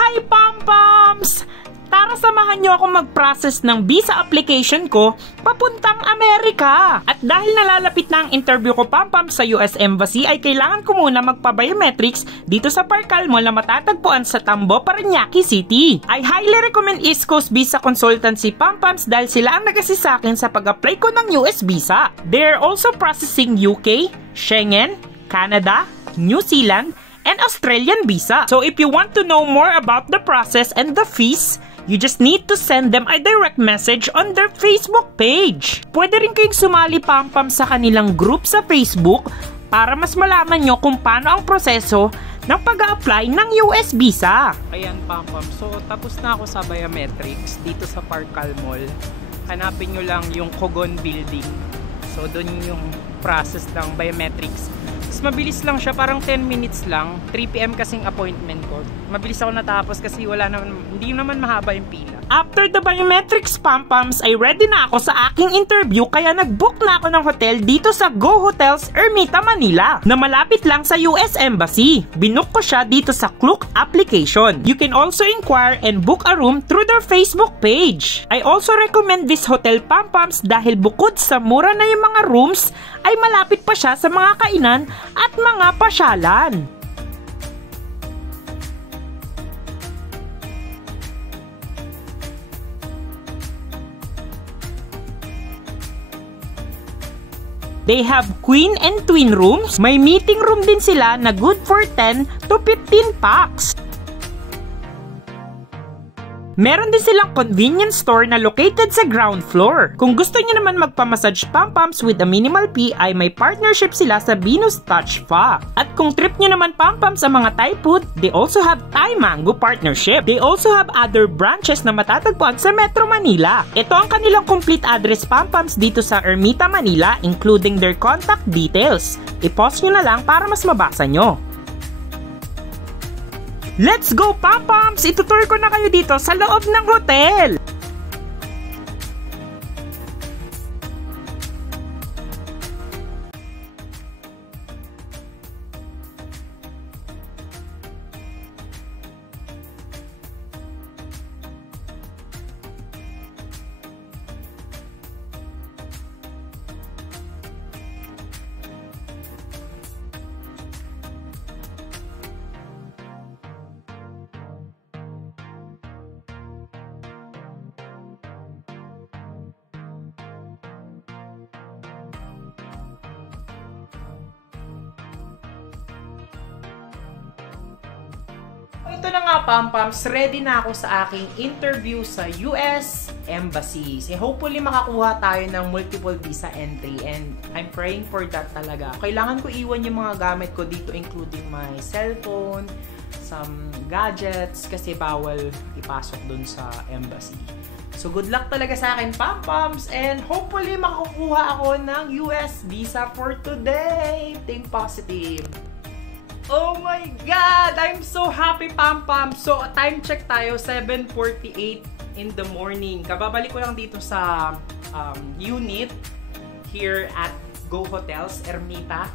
Hi, Pom-Poms! Tara samahan nyo ako mag-process ng visa application ko papuntang Amerika. At dahil nalalapit na ang interview ko, Pom-Poms, sa US Embassy, ay kailangan ko muna magpa-biometrics dito sa Parcal Mall na matatagpuan sa Tambo, Parañaque City. I highly recommend East Coast Visa Consultancy, Pom-Poms, dahil sila ang nag-assist sa akin sa pag-apply ko ng US visa. They're also processing UK, Schengen, Canada, New Zealand, and Australian visa. So if you want to know more about the process and the fees, you just need to send them a direct message on their Facebook page. Pwede rin kayong sumali, Pom-Poms, sa kanilang group sa Facebook para mas malaman nyo kung paano ang proseso ng pag-a-apply ng US visa. Ayan, Pom-Poms, so tapos na ako sa biometrics dito sa Parcal Mall. Hanapin nyo lang yung Cogon Building. So doon yung process ng biometrics. Mas mabilis lang siya, parang 10 minutes lang. 3 PM kasing appointment ko. Mabilis ako natapos kasi hindi naman mahaba yung pila. After the biometrics, Pom-Poms, ay ready na ako sa aking interview, kaya nag-book na ako ng hotel dito sa Go Hotels Ermita, Manila, na malapit lang sa US Embassy. Binook ko siya dito sa Klook application. You can also inquire and book a room through their Facebook page. I also recommend this hotel, Pom-Poms, dahil bukod sa mura na yung mga rooms, ay malapit pa siya sa mga kainan at mga pasyalan. They have queen and twin rooms. May meeting room din sila na good for 10 to 15 packs. Meron din silang convenience store na located sa ground floor. Kung gusto niyo naman magpamassage, Pom-Poms, with a minimal fee, ay may partnership sila sa Venus Touch Spa. At kung trip niyo naman, Pom-Poms, sa mga Thai food, they also have Thai Mango partnership. They also have other branches na matatagpuan sa Metro Manila. Ito ang kanilang complete address, Pom-Poms, dito sa Ermita, Manila, including their contact details. I-pause nyo na lang para mas mabasa nyo. Let's go, Pom-Poms! Itutur ko na kayo dito sa loob ng hotel! Ito na nga, Pom-Poms, ready na ako sa aking interview sa US Embassy. So, hopefully makakuha tayo ng multiple visa entry, and I'm praying for that talaga. Kailangan ko iwan yung mga gamit ko dito, including my cellphone, some gadgets, kasi bawal ipasok dun sa embassy. So, good luck talaga sa akin, Pom-Poms, and hopefully makakuha ako ng US visa for today. Think positive. Oh my God! I'm so happy, Pom-Poms! So, time check tayo, 7:48 in the morning. Kababalik ko lang dito sa unit here at Go Hotels, Ermita,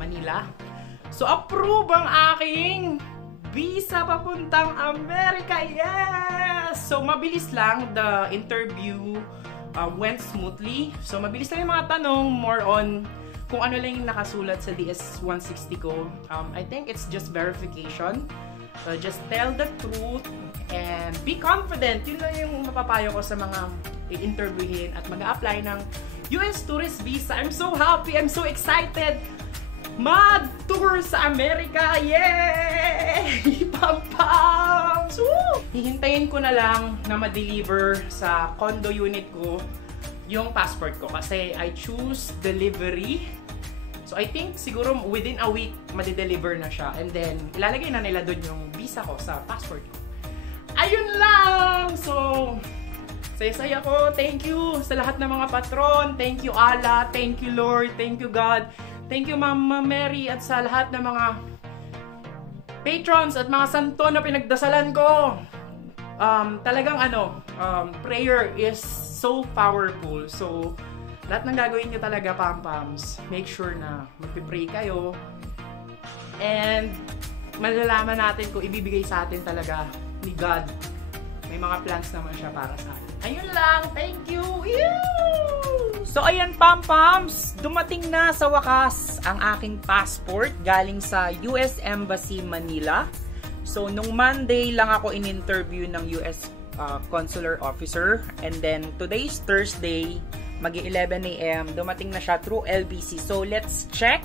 Manila. So, approve ang aking visa papuntang Amerika! Yes! So, mabilis lang. The interview went smoothly. So, mabilis lang yung mga tanong, more on kung ano lang yung nakasulat sa DS-160 ko. I think it's just verification. So, just tell the truth and be confident. Yun lang yung mapapayo ko sa mga i-interviewin at mag-a-apply ng US Tourist Visa. I'm so happy! I'm so excited! Mag-tour sa Amerika! Yay! Pom-Poms! Hihintayin ko na lang na ma-deliver sa condo unit ko yung passport ko kasi I choose delivery. So I think siguro within a week madi-deliver na siya, and then ilalagay na nila doon yung visa ko sa passport ko. Ayun lang! So, saya-saya ko. Thank you sa lahat ng mga patron. Thank you Allah. Thank you Lord. Thank you God. Thank you Mama Mary at sa lahat ng mga patrons at mga santo na pinagdasalan ko. Talagang prayer is so powerful. So, lahat ng gagawin nyo talaga, Pom-Poms, make sure na magpipray kayo. And malalaman natin kung ibibigay sa atin talaga ni God. May mga plans naman siya para sa atin. Ayun lang. Thank you. Ew! So, ayan, Pam-Pams. Dumating na sa wakas ang aking passport galing sa US Embassy Manila. So, nung Monday lang ako in-interview ng US consular officer. And then, today's Thursday, mag-11 a.m. Dumating na siya through LBC. So, let's check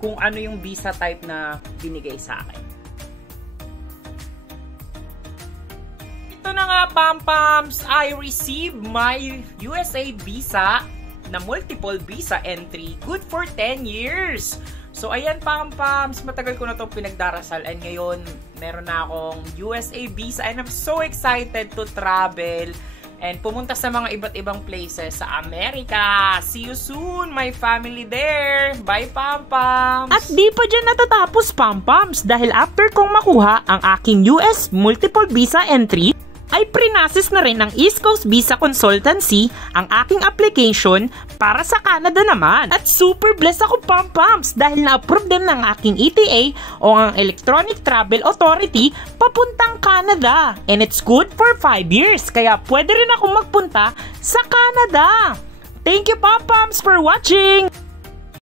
kung ano yung visa type na binigay sa akin. Ito na nga, Pam-Pams, I received my USA visa na multiple visa entry, good for 10 years. So, ayan, Pam-Pams, matagal ko na itong pinagdarasal and ngayon, meron na akong USA visa and I'm so excited to travel and pumunta sa mga iba't ibang places sa Amerika. See you soon, my family there. Bye, Pam-Pams! At di pa dyan natatapos, Pam-Pams, dahil after kong makuha ang aking US multiple visa entry, ay prinasis na rin ng East Coast Visa Consultancy ang aking application para sa Canada naman. At super blessed ako, Pam-Pams, dahil na-approve din ng aking ETA o ang Electronic Travel Authority papuntang Canada. And it's good for 5 years, kaya pwede rin ako magpunta sa Canada. Thank you, Pam-Pams, for watching!